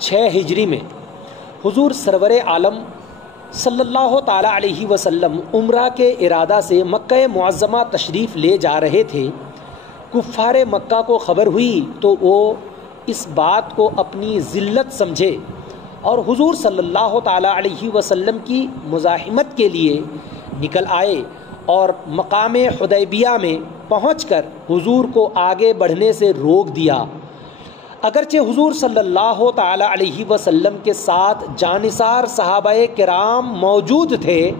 6 ہجری میں حضور سرور عالم صلی اللہ تعالیٰ علیہ وسلم عمرہ کے ارادہ سے مکہ معظمہ تشریف لے جا رہے تھے۔ کفار مکہ کو خبر ہوئی تو وہ اس بات کو اپنی ذلت سمجھے اور حضور صلی اللہ تعالیٰ علیہ وسلم کی مزاحمت کے لیے نکل آئے اور مقام حدیبیہ میں پہنچ کر حضور کو آگے بڑھنے سے روک دیا۔ اگرچہ حضور صلی اللہ تعالیٰ علیہ وسلم کے ساتھ جانثار صحابہ کرام موجود تھے،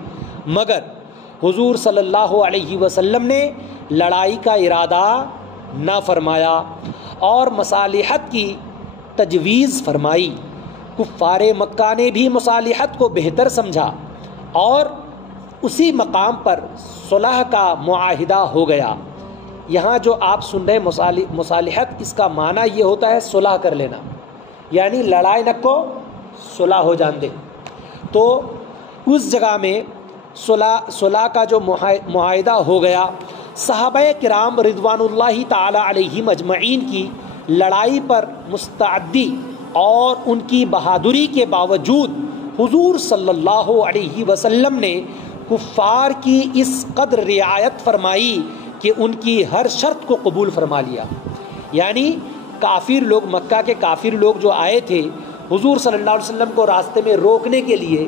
مگر حضور صلی اللہ علیہ وسلم نے لڑائی کا ارادہ نہ فرمایا اور مصالحت کی تجویز فرمائی۔ کفار مکہ نے بھی مصالحت کو بہتر سمجھا اور اسی مقام پر صلح کا معاہدہ ہو گیا۔ یہاں جو آپ سن رہے ہیں مصالحت، اس کا معنی یہ ہوتا ہے صلح کر لینا، یعنی لڑائی نہ کو صلح ہو جان دے۔ تو اس جگہ میں صلح کا جو معاہدہ ہو گیا، صحابہ کرام رضوان اللہ تعالی علیہم اجمعین کی لڑائی پر مستعدی اور ان کی بہادری کے باوجود حضور صلی اللہ علیہ وسلم نے کفار کی اس قدر رعایت فرمائی کہ ان کی ہر شرط کو قبول فرما لیا۔ یعنی کافر لوگ، مکہ کے کافر لوگ جو آئے تھے حضور صلی اللہ علیہ وسلم کو راستے میں روکنے کے لیے،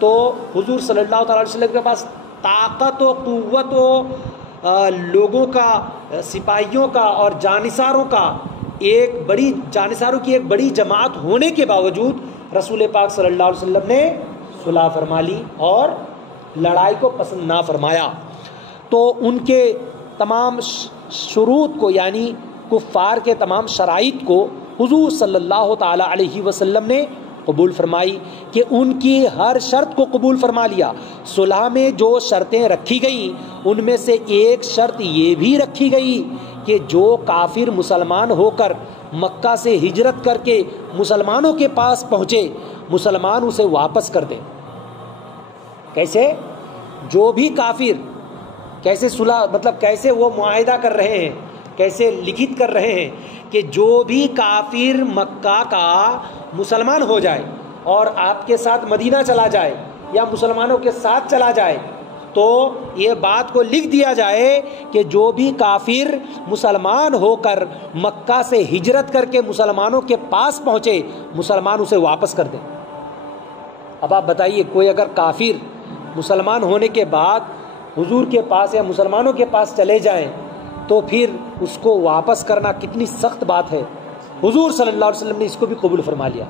تو حضور صلی اللہ تعالی علیہ وسلم کے پاس طاقت و قوت و لوگوں کا، سپاہیوں کا اور جانثاروں کی ایک بڑی جماعت ہونے کے باوجود رسول پاک صلی اللہ علیہ وسلم نے صلح فرما لی اور لڑائی کو پسند نہ فرمایا۔ تو ان کے تمام شروط کو، یعنی کفار کے تمام شرائط کو حضور صلی اللہ تعالی علیہ وسلم نے قبول فرمائی کہ ان کی ہر شرط کو قبول فرما لیا۔ صلح میں جو شرطیں رکھی گئیں ان میں سے ایک شرط یہ بھی رکھی گئی کہ جو کافر مسلمان ہو کر مکہ سے ہجرت کر کے مسلمانوں کے پاس پہنچے، مسلمان اسے واپس کر دیں۔ کیسے؟ جو بھی کافر، کیسے صلح، مطلب کیسے وہ معاہدہ کر رہے ہیں، کیسے لکھت کر رہے ہیں کہ جو بھی کافر مکہ کا مسلمان ہو جائے اور آپ کے ساتھ مدینہ چلا جائے یا مسلمانوں کے ساتھ چلا جائے، تو یہ بات کو لکھ دیا جائے کہ جو بھی کافر مسلمان ہو کر مکہ سے ہجرت کر کے مسلمانوں کے پاس پہنچے، مسلمان اسے واپس کر دیں۔ اب آپ بتائیے، کوئی اگر کافر مسلمان ہونے کے بعد حضور کے پاس یا مسلمانوں کے پاس چلے جائیں تو پھر اس کو واپس کرنا کتنی سخت بات ہے۔ حضور صلی اللہ علیہ وسلم نے اس کو بھی قبول فرما لیا۔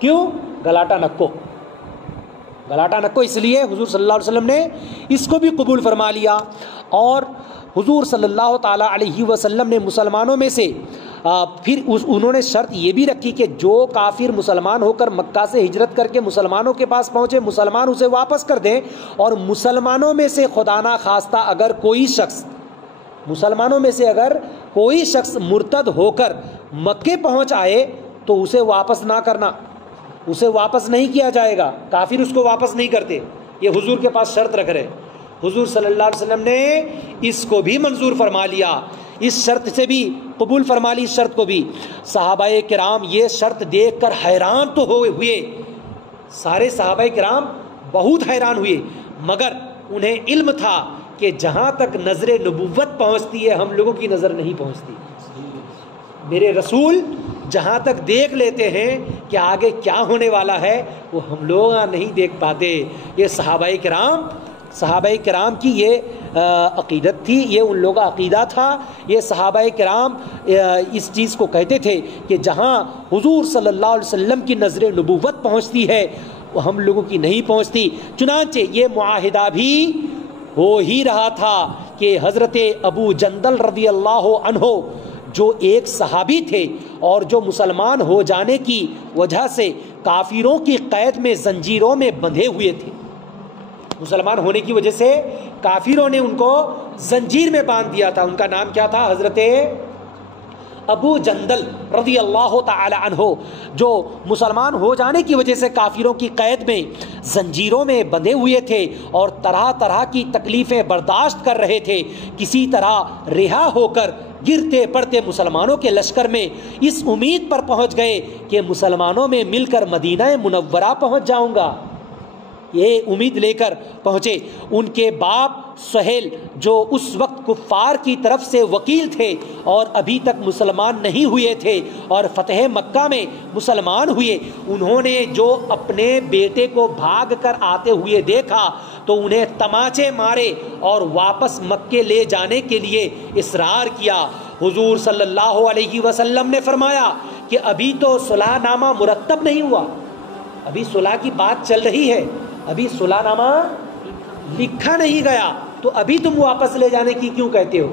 کیوں؟ گلاٹا نکو، اس لیے حضور صلی اللہ علیہ وسلم نے اس کو بھی قبول فرما لیا۔ اور حضور صلی اللہ تعالی علیہ وسلم نے مسلمانوں میں سے پھر انہوں نے شرط یہ بھی رکھی کہ جو کافر مسلمان ہو کر مکہ سے ہجرت کر کے مسلمانوں کے پاس پہنچے، مسلمان اسے واپس کر دیں، اور مسلمانوں میں سے خدا نہ خواستہ اگر کوئی شخص، مسلمانوں میں سے اگر کوئی شخص مرتد ہو کر مکے پہنچ آئے تو اسے واپس نہ کرنا، اسے واپس نہیں کیا جائے گا، کافر اس کو واپس نہیں کرتے۔ یہ حضور کے پاس شرط رکھ رہے، حضور صلی اللہ علیہ وسلم نے اس کو بھی منظور فرما لیا، اس شرط سے بھی قبول فرما لی، اس شرط کو بھی۔ صحابہ کرام یہ شرط دیکھ کر حیران تو ہوئے، سارے صحابہ کرام بہت حیران ہوئے، مگر انہیں علم تھا کہ جہاں تک نظر نبوت پہنچتی ہے ہم لوگوں کی نظر نہیں پہنچتی۔ میرے رسول جہاں تک دیکھ لیتے ہیں کہ آگے کیا ہونے والا ہے، وہ ہم لوگ نہیں دیکھ پاتے۔ یہ صحابہ کرام کی یہ عقیدت تھی، یہ ان لوگوں کا عقیدہ تھا۔ یہ صحابہ کرام اس چیز کو کہتے تھے کہ جہاں حضور صلی اللہ علیہ وسلم کی نظر نبوت پہنچتی ہے وہ ہم لوگوں کی نہیں پہنچتی۔ چنانچہ یہ معاہدہ بھی ہو ہی رہا تھا کہ حضرت ابو جندل رضی اللہ عنہ جو ایک صحابی تھے اور جو مسلمان ہو جانے کی وجہ سے کافروں کی قید میں، زنجیروں میں بندھے ہوئے تھے، مسلمان ہونے کی وجہ سے کافروں نے ان کو زنجیر میں باندھ دیا تھا۔ ان کا نام کیا تھا؟ حضرت ابو جندل رضی اللہ تعالی عنہ، جو مسلمان ہو جانے کی وجہ سے کافروں کی قید میں، زنجیروں میں بندھے ہوئے تھے اور طرح طرح کی تکلیفیں برداشت کر رہے تھے، کسی طرح رہا ہو کر گرتے پڑتے مسلمانوں کے لشکر میں اس امید پر پہنچ گئے کہ مسلمانوں میں مل کر مدینہ منورہ پہنچ جاؤں گا، یہ امید لے کر پہنچے۔ ان کے باپ سہیل جو اس وقت کفار کی طرف سے وکیل تھے اور ابھی تک مسلمان نہیں ہوئے تھے اور فتح مکہ میں مسلمان ہوئے، انہوں نے جو اپنے بیٹے کو بھاگ کر آتے ہوئے دیکھا تو انہیں تماچے مارے اور واپس مکے لے جانے کے لیے اصرار کیا۔ حضور صلی اللہ علیہ وسلم نے فرمایا کہ ابھی تو صلح نامہ مرتب نہیں ہوا، ابھی صلح کی بات چل رہی ہے، ابھی صلح نامہ لکھا نہیں گیا، تو ابھی تم واپس لے جانے کی کیوں کہتے ہو؟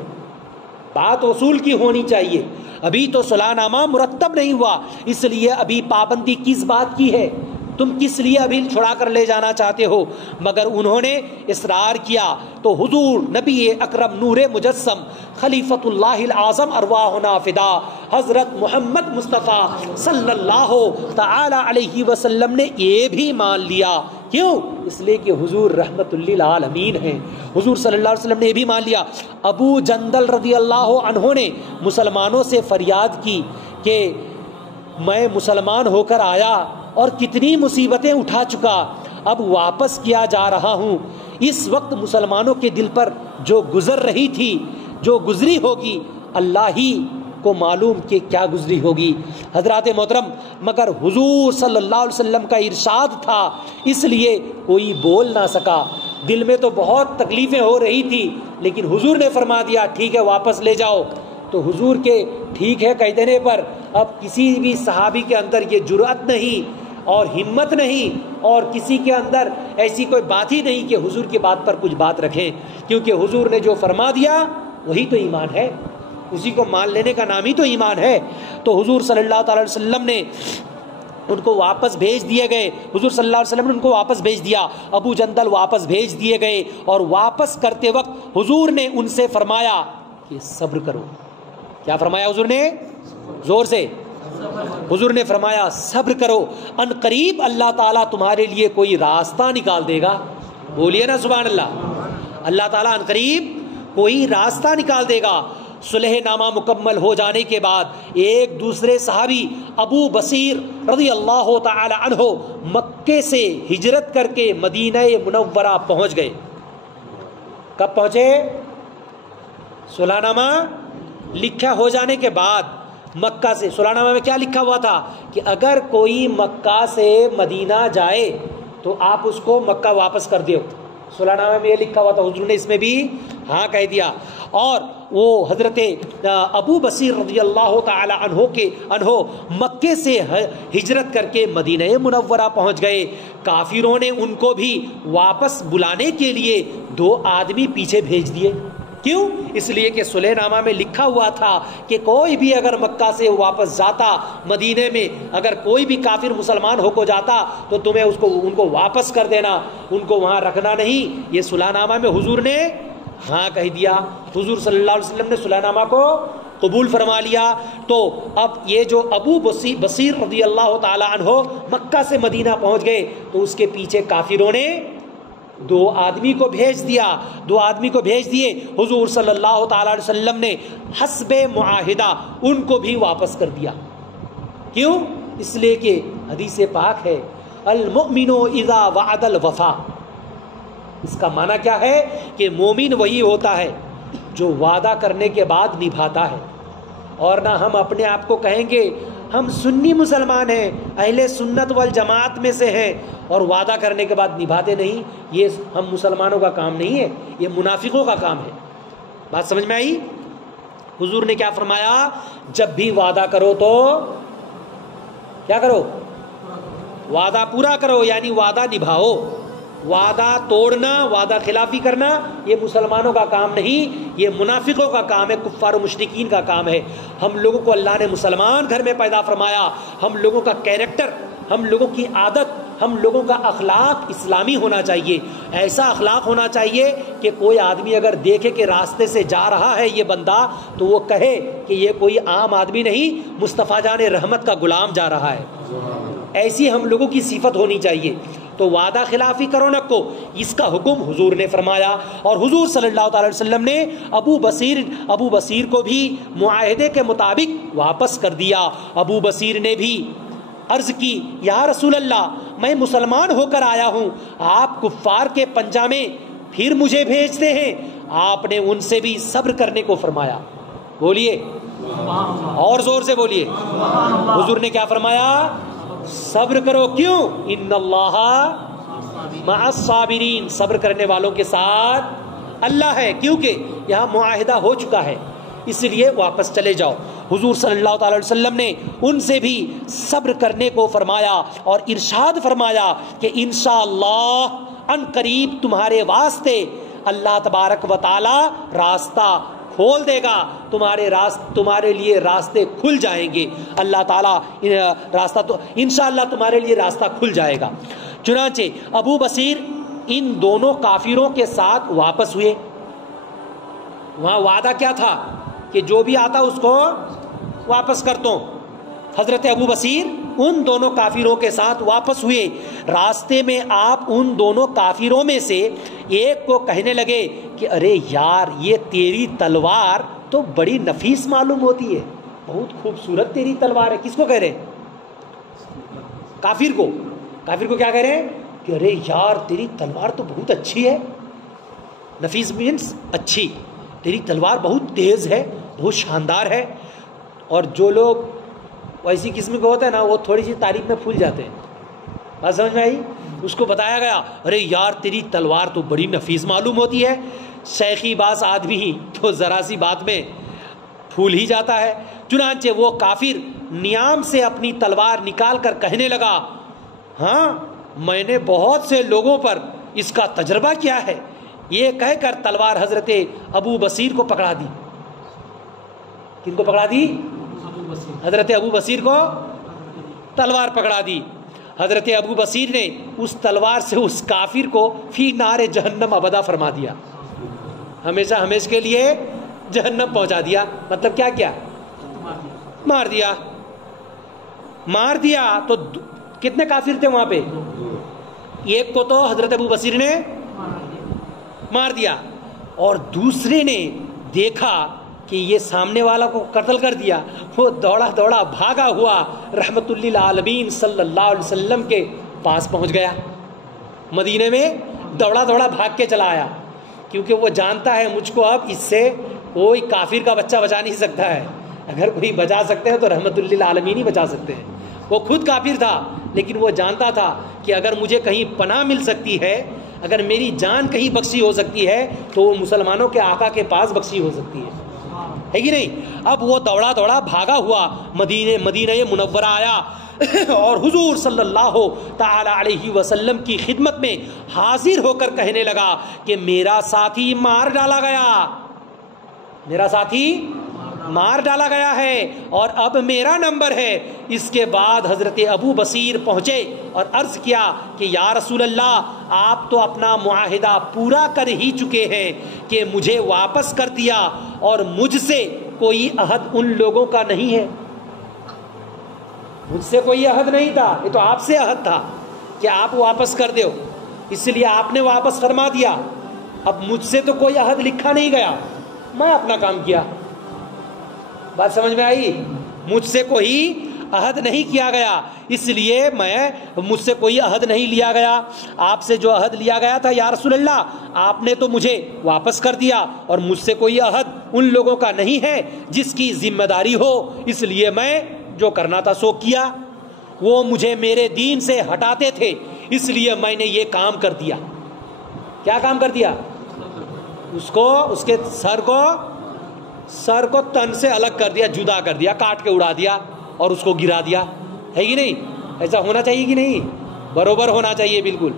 بات اصول کی ہونی چاہیے، ابھی تو صلح نامہ مرتب نہیں ہوا، اس لیے ابھی پابندی کس بات کی ہے؟ تم کس لیے ابھی چھڑا کر لے جانا چاہتے ہو؟ مگر انہوں نے اصرار کیا تو حضور نبی اکرم نور مجسم خلیفۃ اللہ العظم ارواحنا فدا حضرت محمد مصطفیٰ صلی اللہ تعالی علیہ وسلم نے یہ بھی مان لیا۔ کیوں؟ اس لیے کہ حضور رحمت للعالمین ہیں، حضور صلی اللہ علیہ وسلم نے یہ بھی مان لیا۔ ابو جندل رضی اللہ عنہ نے مسلمانوں سے فریاد کی کہ میں مسلمان ہو کر آیا اور کتنی مصیبتیں اٹھا چکا، اب واپس کیا جا رہا ہوں، اس وقت مسلمانوں کے دل پر جو گزر رہی تھی، جو گزری ہوگی، اللہ ہی کو معلوم کہ کیا گزری ہوگی۔ حضرات محترم، مگر حضور صلی اللہ علیہ وسلم کا ارشاد تھا، اس لیے کوئی بول نہ سکا، دل میں تو بہت تکلیفیں ہو رہی تھی، لیکن حضور نے فرما دیا ٹھیک ہے واپس لے جاؤ۔ تو حضور کے ٹھیک ہے کہہ دینے پر اب کسی بھی صحابی کے اندر یہ جرأت نہیں اور ہمت نہیں اور کسی کے اندر ایسی کوئی بات ہی نہیں کہ حضور کی بات پر کچھ بات رکھیں، کیونکہ حضور نے جو فرما دیا وہی تو ایمان ہے، اسی کو مان لینے کا نام ہی تو ایمان ہے۔ تو حضور صلی اللہ تعالی علیہ وسلم نے ان کو واپس بھیج دیے گئے، حضور صلی اللہ علیہ وسلم نے ان کو واپس بھیج دیا، ابو جندل واپس بھیج دیے گئے، اور واپس کرتے وقت حضور نے ان سے فرمایا کہ صبر کرو۔ کیا فرمایا حضور نے؟ زور سے حضور نے فرمایا صبر کرو، ان قریب اللہ تعالیٰ تمہارے لیے کوئی راستہ نکال دے گا۔ بولیے نا سبحان اللہ، اللہ تعالیٰ ان قریب کوئی راستہ نکال دے گا۔ صلح نامہ مکمل ہو جانے کے بعد ایک دوسرے صحابی ابو بصیر رضی اللہ تعالی عنہ مکے سے ہجرت کر کے مدینہ منورہ پہنچ گئے۔ کب پہنچے؟ صلح نامہ لکھا ہو جانے کے بعد مکہ سے۔ صلح نامہ میں کیا لکھا ہوا تھا کہ اگر کوئی مکہ سے مدینہ جائے تو آپ اس کو مکہ واپس کر دیو۔ صلح نامہ میں یہ لکھا ہوا تھا، حضور نے اس میں بھی ہاں کہہ دیا، اور وہ حضرت ابو بصیر رضی اللہ تعالی عنہ مکے سے ہجرت کر کے مدینہ منورہ پہنچ گئے۔ کافروں نے ان کو بھی واپس بلانے کے لیے 2 آدمی پیچھے بھیج دیے۔ کیوں؟ اس لیے کہ صلح نامہ میں لکھا ہوا تھا کہ کوئی بھی اگر مکہ سے واپس جاتا، مدینے میں اگر کوئی بھی کافر مسلمان ہو کو جاتا تو تمہیں ان کو واپس کر دینا، ان کو وہاں رکھنا نہیں۔ یہ صلح نامہ میں حضور نے ہاں کہہ دیا، حضور صلی اللہ علیہ وسلم نے صلح نامہ کو قبول فرما لیا۔ تو اب یہ جو ابو بصیر رضی اللہ تعالی عنہ مکہ سے مدینہ پہنچ گئے تو اس کے پیچھے کافروں نے 2 آدمی کو بھیج دیا، 2 آدمی کو بھیج دیے۔ حضور صلی اللہ تعالی علیہ وسلم نے حسب معاہدہ ان کو بھی واپس کر دیا۔ کیوں؟ اس لیے کہ حدیث پاک ہے المؤمن اذا وعد الوفا۔ اس کا معنی کیا ہے کہ مومن وہی ہوتا ہے جو وعدہ کرنے کے بعد نبھاتا ہے، اور نہ ہم اپنے آپ کو کہیں گے ہم سنی مسلمان ہیں، اہل سنت والجماعت میں سے ہیں، اور وعدہ کرنے کے بعد نبھاتے نہیں۔ یہ ہم مسلمانوں کا کام نہیں ہے، یہ منافقوں کا کام ہے۔ بات سمجھ میں آئی؟ حضور نے کیا فرمایا؟ جب بھی وعدہ کرو تو کیا کرو؟ وعدہ پورا کرو، یعنی وعدہ نبھاؤ۔ وعدہ توڑنا، وعدہ خلافی کرنا یہ مسلمانوں کا کام نہیں، یہ منافقوں کا کام ہے، کفار و مشرکین کا کام ہے۔ ہم لوگوں کو اللہ نے مسلمان گھر میں پیدا فرمایا، ہم لوگوں کا کیریکٹر، ہم لوگوں کی عادت، ہم لوگوں کا اخلاق اسلامی ہونا چاہیے۔ ایسا اخلاق ہونا چاہیے کہ کوئی آدمی اگر دیکھے کہ راستے سے جا رہا ہے یہ بندہ تو وہ کہے کہ یہ کوئی عام آدمی نہیں، مصطفیٰ جان رحمت کا غلام جا رہا ہے۔ ایسی ہم لوگوں کی صفت ہونی چاہیے۔ تو وعدہ خلافی کرو نہ کو، اس کا حکم حضور نے فرمایا۔ اور حضور صلی اللہ تعالی وسلم نے ابو بصیر کو بھی معاہدے کے مطابق واپس کر دیا۔ ابو بصیر نے بھی عرض کی یا رسول اللہ میں مسلمان ہو کر آیا ہوں، آپ کفار کے پنجہ میں پھر مجھے بھیجتے ہیں۔ آپ نے ان سے بھی صبر کرنے کو فرمایا۔ بولیے اور زور سے بولیے، حضور نے کیا فرمایا؟ صبر کرو۔ کیوں؟ ان اللہ مع الصابرین، صبر کرنے والوں کے ساتھ اللہ ہے، کیونکہ یہاں معاہدہ ہو چکا ہے، اس لیے واپس چلے جاؤ۔ حضور صلی اللہ تعالی وسلم نے ان سے بھی صبر کرنے کو فرمایا اور ارشاد فرمایا کہ انشاءاللہ ان قریب تمہارے واسطے اللہ تبارک و تعالی راستہ کھول دے گا، تمہارے لیے راستے کھل جائیں گے۔ اللہ تعالیٰ راستہ تو انشاءاللہ تمہارے لیے راستہ کھل جائے گا۔ چنانچہ ابو بصیر ان دونوں کافروں کے ساتھ واپس ہوئے۔ وہاں وعدہ کیا تھا کہ جو بھی آتا اس کو واپس کرتا ہوں۔ حضرت ابو بصیر ان دونوں کافروں کے ساتھ واپس ہوئے۔ راستے میں آپ ان دونوں کافروں میں سے ایک کو کہنے لگے کہ ارے یار یہ تیری تلوار تو بڑی نفیس معلوم ہوتی ہے، بہت خوبصورت تیری تلوار ہے۔ کس کو کہہ رہے؟ کافر کو کیا کہہ رہے کہ ارے یار تیری تلوار تو بہت اچھی ہے۔ نفیس مینس اچھی، تیری تلوار بہت تیز ہے، بہت شاندار ہے۔ اور جو لوگ ویسی قسم کے ہوتے ہیں نا وہ تھوڑی سی تعریف میں پھول جاتے ہیں۔ بات سمجھ میں آئی؟ اس کو بتایا گیا ارے یار تیری تلوار تو بڑی نفیس معلوم ہوتی ہے۔ شیخی باز آدمی تو ذرا سی بات میں پھول ہی جاتا ہے۔ چنانچہ وہ کافر نیام سے اپنی تلوار نکال کر کہنے لگا ہاں میں نے بہت سے لوگوں پر اس کا تجربہ کیا ہے۔ یہ کہہ کر تلوار حضرت ابو بصیر کو پکڑا دی۔ کن کو پکڑا دی؟ حضرت ابو بصیر کو تلوار پکڑا دی۔ حضرت ابو بصیر نے اس تلوار سے اس کافر کو فی نار جہنم ابدا فرما دیا، ہمیشہ ہمیشہ کے لیے جہنم پہنچا دیا۔ مطلب کیا کیا؟ مار دیا۔ تو کتنے کافر تھے وہاں پہ؟ ایک کو تو حضرت ابو بصیر نے مار دیا، اور دوسرے نے دیکھا کہ یہ سامنے والا کو قتل کر دیا، وہ دوڑا دوڑا بھاگا ہوا رحمت للعالمین صلی اللہ علیہ وسلم کے پاس پہنچ گیا۔ مدینے میں دوڑا دوڑا بھاگ کے چلا آیا، کیونکہ وہ جانتا ہے مجھ کو اب اس سے کوئی کافر کا بچہ بچا نہیں سکتا ہے۔ اگر کوئی بچا سکتے ہیں تو رحمت للعالمین ہی بچا سکتے ہیں۔ وہ خود کافر تھا لیکن وہ جانتا تھا کہ اگر مجھے کہیں پناہ مل سکتی ہے، اگر میری جان کہیں بخشی ہو سکتی ہے تو وہ مسلمانوں کے آقا کے پاس بخشی ہو سکتی ہے کہ نہیں؟ اب وہ دوڑا دوڑا بھاگا ہوا مدینہ منورہ آیا اور حضور صلی اللہ تعالی علیہ وسلم کی خدمت میں حاضر ہو کر کہنے لگا کہ میرا ساتھی مار ڈالا گیا ہے اور اب میرا نمبر ہے۔ اس کے بعد حضرت ابو بصیر پہنچے اور عرض کیا کہ یا رسول اللہ آپ تو اپنا معاہدہ پورا کر ہی چکے ہیں کہ مجھے واپس کر دیا، اور مجھ سے کوئی عہد ان لوگوں کا نہیں ہے۔ مجھ سے کوئی عہد نہیں تھا، یہ تو آپ سے عہد تھا کہ آپ واپس کر دو، اس لیے آپ نے واپس فرما دیا۔ اب مجھ سے تو کوئی عہد لکھا نہیں گیا، میں اپنا کام کیا۔ بات سمجھ میں آئی؟ مجھ سے کوئی عہد نہیں کیا گیا، اس لیے مجھ سے کوئی عہد نہیں لیا گیا۔ آپ سے جو عہد لیا گیا تھا یا رسول اللہ آپ نے تو مجھے واپس کر دیا، اور مجھ سے کوئی عہد ان لوگوں کا نہیں ہے جس کی ذمہ داری ہو، اس لیے میں جو کرنا تھا سو کیا۔ وہ مجھے میرے دین سے ہٹاتے تھے، اس لیے میں نے یہ کام کر دیا۔ کیا کام کر دیا؟ اس کے سر کو تن سے الگ کر دیا، جدا کر دیا، کاٹ کے اڑا دیا اور اس کو گرا دیا، ہے کہ نہیں؟ ایسا ہونا چاہیے کہ نہیں؟ برابر ہونا چاہیے بالکل۔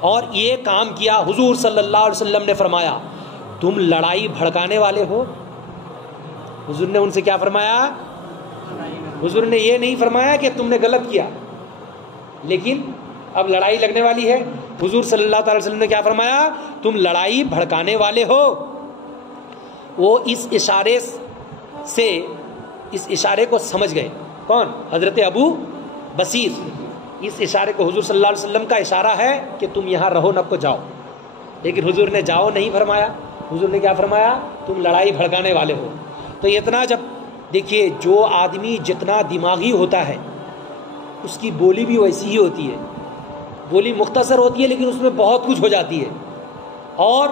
اور یہ کام کیا۔ حضور صلی اللہ علیہ وسلم نے فرمایا تم لڑائی بھڑکانے والے ہو۔ حضور نے ان سے کیا فرمایا؟ حضور نے یہ نہیں فرمایا کہ تم نے غلط کیا، لیکن اب لڑائی لگنے والی ہے۔ حضور صلی اللہ تعالی وسلم نے کیا فرمایا؟ تم لڑائی بھڑکانے والے ہو۔ وہ اس اشارے کو سمجھ گئے۔ کون؟ حضرت ابو بصیر اس اشارے کو حضور صلی اللہ علیہ وسلم کا اشارہ ہے کہ تم یہاں رہو نہ کو جاؤ، لیکن حضور نے جاؤ نہیں فرمایا، حضور نے کیا فرمایا؟ تم لڑائی بھڑکانے والے ہو۔ تو اتنا جب دیکھیے جو آدمی جتنا دماغی ہوتا ہے اس کی بولی بھی ویسی ہی ہوتی ہے، بولی مختصر ہوتی ہے لیکن اس میں بہت کچھ ہو جاتی ہے۔ اور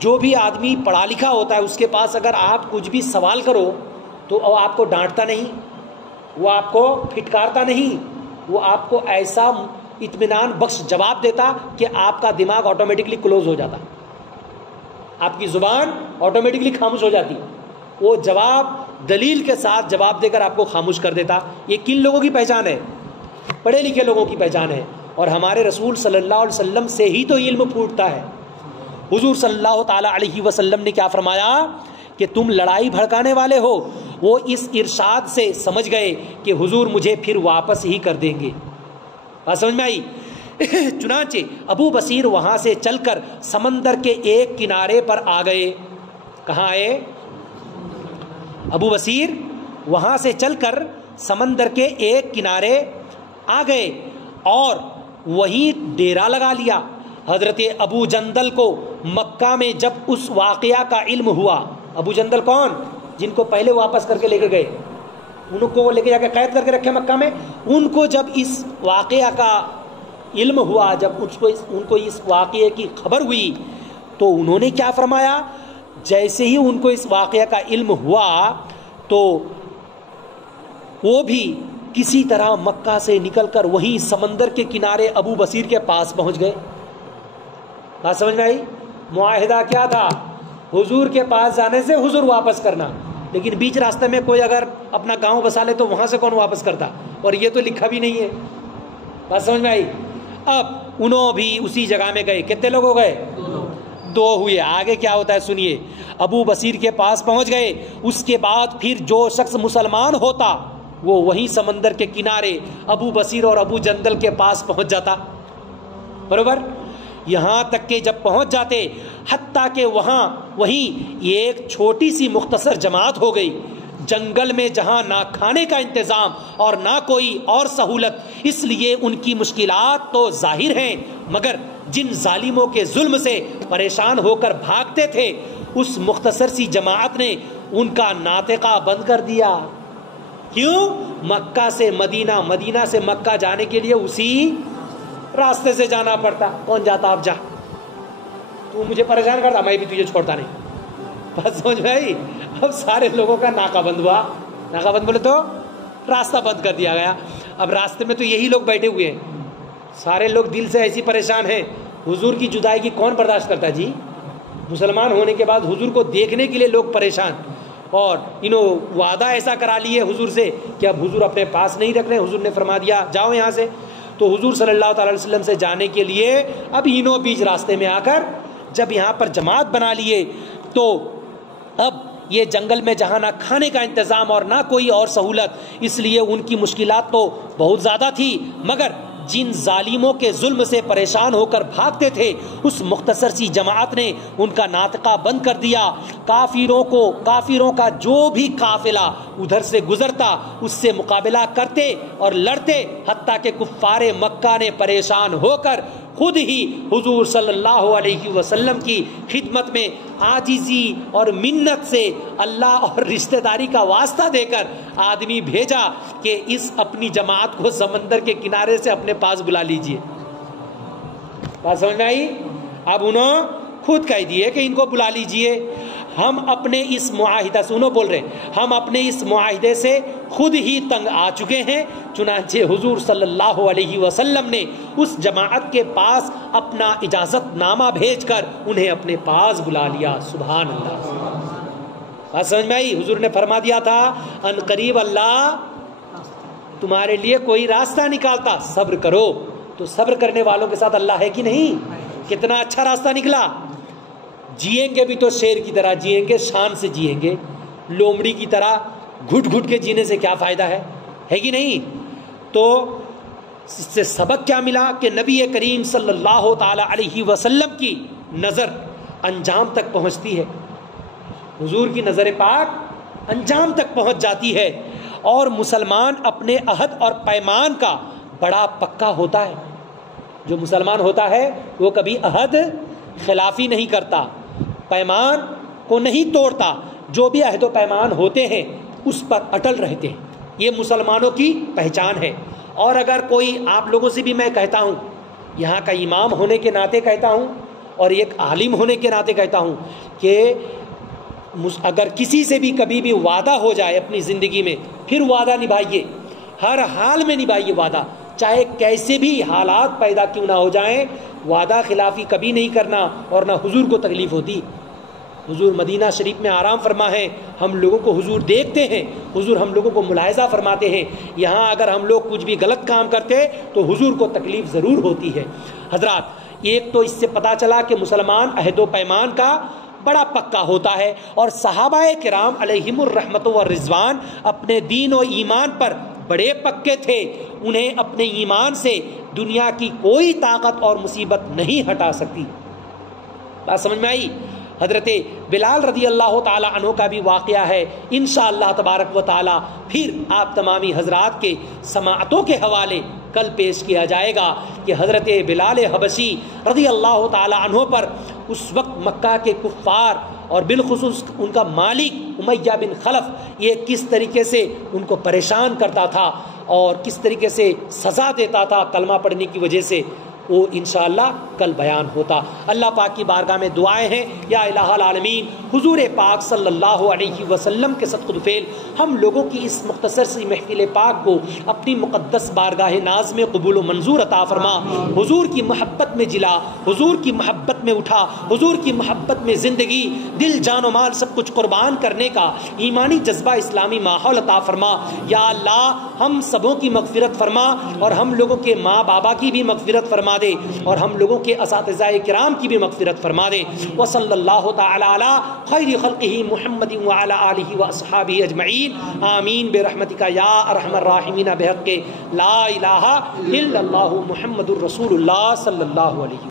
جو بھی آدمی پڑھا لکھا ہوتا ہے اس کے پاس اگر آپ کچھ بھی سوال کرو تو وہ آپ کو ڈانٹتا نہیں، وہ آپ کو پھٹکارتا نہیں، وہ آپ کو ایسا اطمینان بخش جواب دیتا کہ آپ کا دماغ آٹومیٹکلی کلوز ہو جاتا، آپ کی زبان آٹومیٹکلی خاموش ہو جاتی، وہ جواب دلیل کے ساتھ جواب دے کر آپ کو خاموش کر دیتا۔ یہ کن لوگوں کی پہچان ہے؟ پڑھے لکھے لوگوں کی پہچان ہے۔ اور ہمارے رسول صلی اللہ علیہ وسلم سے ہی تو علم پھوٹتا ہے۔ حضور صلی اللہ تعالی علیہ وسلم نے کیا فرمایا کہ تم لڑائی بھڑکانے والے ہو؟ وہ اس ارشاد سے سمجھ گئے کہ حضور مجھے پھر واپس ہی کر دیں گے۔ بات سمجھ میں آئی؟ چنانچہ ابو بصیر وہاں سے چل کر سمندر کے ایک کنارے پر آ گئے۔ کہاں آئے؟ ابو بصیر وہاں سے چل کر سمندر کے ایک کنارے آ گئے اور وہیں ڈیرا لگا لیا۔ حضرت ابو جندل کو مکہ میں جب اس واقعہ کا علم ہوا، ابو جندل کون؟ جن کو پہلے واپس کر کے لے کے گئے، ان کو لے کے جا کے قید کر کے رکھے مکہ میں، ان کو جب اس واقعہ کا علم ہوا، جب ان کو اس واقعے کی خبر ہوئی تو انہوں نے کیا فرمایا؟ جیسے ہی ان کو اس واقعہ کا علم ہوا تو وہ بھی کسی طرح مکہ سے نکل کر وہیں سمندر کے کنارے ابو بصیر کے پاس پہنچ گئے۔ بات سمجھ میں آئی؟ معاہدہ کیا تھا؟ حضور کے پاس جانے سے حضور واپس کرنا، لیکن بیچ راستے میں کوئی اگر اپنا گاؤں بسا لے تو وہاں سے کون واپس کرتا؟ اور یہ تو لکھا بھی نہیں ہے۔ بات سمجھ میں آئی؟ اب انہوں بھی اسی جگہ میں گئے۔ کتنے لوگ ہو گئے؟ 2 ہوئے۔ آگے کیا ہوتا ہے سنیے۔ ابو بصیر کے پاس پہنچ گئے، اس کے بعد پھر جو شخص مسلمان ہوتا وہ وہیں سمندر کے کنارے ابو بصیر اور ابو جندل کے پاس پہنچ جاتا، برابر؟ یہاں تک کہ جب پہنچ جاتے حتیٰ کہ وہیں ایک چھوٹی سی مختصر جماعت ہو گئی، جنگل میں جہاں نہ کھانے کا انتظام اور نہ کوئی اور سہولت، اس لیے ان کی مشکلات تو ظاہر ہیں، مگر جن ظالموں کے ظلم سے پریشان ہو کر بھاگتے تھے اس مختصر سی جماعت نے ان کا ناطقہ بند کر دیا۔ کیوں؟ مکہ سے مدینہ، مدینہ سے مکہ جانے کے لیے اسی راستے سے جانا پڑتا۔ کون جاتا؟ آپ جا، تو مجھے پریشان کرتا، میں بھی تجھے چھوڑتا نہیں۔ بس سمجھ بھائی، اب سارے لوگوں کا ناکہ بند ہوا۔ ناکہ بند بولے تو راستہ بند کر دیا گیا۔ اب راستے میں تو یہی لوگ بیٹھے ہوئے ہیں، سارے لوگ دل سے ایسی پریشان ہیں۔ حضور کی جدائی کی کون برداشت کرتا ہے جی؟ مسلمان ہونے کے بعد حضور کو دیکھنے کے لیے لوگ پریشان، اور انہوں وعدہ ایسا کرا لیے حضور سے کہ اب حضور اپنے پاس نہیں رکھ رہے۔ حضور نے فرما دیا جاؤ یہاں سے۔ تو حضور صلی اللہ تعالی علیہ وسلم سے جانے کے لیے اب انہوں بیچ راستے میں آ کر جب یہاں پر جماعت بنا لیے تو اب یہ جنگل میں جہاں نہ کھانے کا انتظام اور نہ کوئی اور سہولت، اس لیے ان کی مشکلات تو بہت زیادہ تھی، مگر جن ظالموں کے ظلم سے پریشان ہو کر بھاگتے تھے اس مختصر سی جماعت نے ان کا ناطقہ بند کر دیا۔ کافروں کا جو بھی قافلہ ادھر سے گزرتا اس سے مقابلہ کرتے اور لڑتے، حتیٰ کہ کفار مکہ نے پریشان ہو کر خود ہی حضور صلی اللہ علیہ وسلم کی خدمت میں عاجزی اور منت سے اللہ اور رشتہ داری کا واسطہ دے کر آدمی بھیجا کہ اس اپنی جماعت کو سمندر کے کنارے سے اپنے پاس بلا لیجئے۔ بات سمجھ میں آئی؟ اب انہوں خود کہہ دیے کہ ان کو بلا لیجئے، ہم اپنے اس معاہدہ سے، انہوں بول رہے ہم اپنے اس معاہدے سے خود ہی تنگ آ چکے ہیں۔ چنانچہ حضور صلی اللہ علیہ وسلم نے اس جماعت کے پاس اپنا اجازت نامہ بھیج کر انہیں اپنے پاس بلا لیا۔ سبحان اللہ۔ بات سمجھ میں آئی؟ حضور نے فرما دیا تھا ان قریب اللہ تمہارے لیے کوئی راستہ نکالتا، صبر کرو۔ تو صبر کرنے والوں کے ساتھ اللہ ہے کہ نہیں؟ کتنا اچھا راستہ نکلا۔ جیئیں گے بھی تو شیر کی طرح جیئیں گے، شان سے جیئیں گے، لومڑی کی طرح گھٹ گھٹ کے جینے سے کیا فائدہ ہے کہ نہیں؟ تو اس سے سبق کیا ملا کہ نبی کریم صلی اللہ تعالی علیہ وسلم کی نظر انجام تک پہنچتی ہے، حضور کی نظر پاک انجام تک پہنچ جاتی ہے، اور مسلمان اپنے عہد اور پیمان کا بڑا پکا ہوتا ہے. جو مسلمان ہوتا ہے وہ کبھی عہد خلافی نہیں کرتا, پیمان کو نہیں توڑتا, جو بھی عہد و پیمان ہوتے ہیں اس پر اٹل رہتے ہیں. یہ مسلمانوں کی پہچان ہے. اور اگر کوئی آپ لوگوں سے بھی میں کہتا ہوں, یہاں کا امام ہونے کے ناطے کہتا ہوں اور ایک عالم ہونے کے ناطے کہتا ہوں کہ اگر کسی سے بھی کبھی بھی وعدہ ہو جائے اپنی زندگی میں, پھر وعدہ نبھائیے, ہر حال میں نبھائیے وعدہ, چاہے کیسے بھی حالات پیدا کیوں نہ ہو جائیں. وعدہ خلافی کبھی نہیں کرنا, اور نہ حضور کو تکلیف ہوتی. حضور مدینہ شریف میں آرام فرما ہے, ہم لوگوں کو حضور دیکھتے ہیں, حضور ہم لوگوں کو ملاحظہ فرماتے ہیں. یہاں اگر ہم لوگ کچھ بھی غلط کام کرتے تو حضور کو تکلیف ضرور ہوتی ہے. حضرات, ایک تو اس سے پتہ چلا کہ مسلمان عہد و پیمان کا بڑا پکا ہوتا ہے, اور صحابہ کرام علیہم الرحمت والرضوان اپنے دین و ایمان پر بڑے پکے تھے. انہیں اپنے ایمان سے دنیا کی کوئی طاقت اور مصیبت نہیں ہٹا سکتی. بات سمجھ میں آئی؟ حضرت بلال رضی اللہ تعالی عنہ کا بھی واقعہ ہے, انشاءاللہ تبارک و تعالی پھر آپ تمامی حضرات کے سماعتوں کے حوالے کل پیش کیا جائے گا کہ حضرت بلال حبشی رضی اللہ تعالی عنہ پر اس وقت مکہ کے کفار اور بالخصوص ان کا مالک امیہ بن خلف یہ کس طریقے سے ان کو پریشان کرتا تھا اور کس طریقے سے سزا دیتا تھا کلمہ پڑھنے کی وجہ سے, وہ انشاءاللہ کل بیان ہوتا. اللہ پاک کی بارگاہ میں دعائیں ہیں, یا الہ العالمین حضور پاک صلی اللہ علیہ وسلم کے صدقہ فعل ہم لوگوں کی اس مختصر سی محفل پاک کو اپنی مقدس بارگاہ ناز میں قبول و منظور عطا فرما. حضور کی محبت میں جلا, حضور کی محبت میں اٹھا, حضور کی محبت میں زندگی, دل, جان و مال سب کچھ قربان کرنے کا ایمانی جذبہ, اسلامی ماحول عطا فرما. یا اللہ ہم سبوں کی مغفرت فرما, اور ہم لوگوں کے ماں بابا کی بھی مغفرت فرما دے, اور ہم لوگوں کے اساتذہ کرام کی بھی مغفرت فرما دے. وصلی اللہ تعالی علی خیر خلقہ محمد وعلی آلہ واصحابہ اجمعین, آمین برحمتک یا ارحم الراحمین بحق لا الہ الا اللہ محمد الرسول اللہ صلی اللہ علیہ وسلم.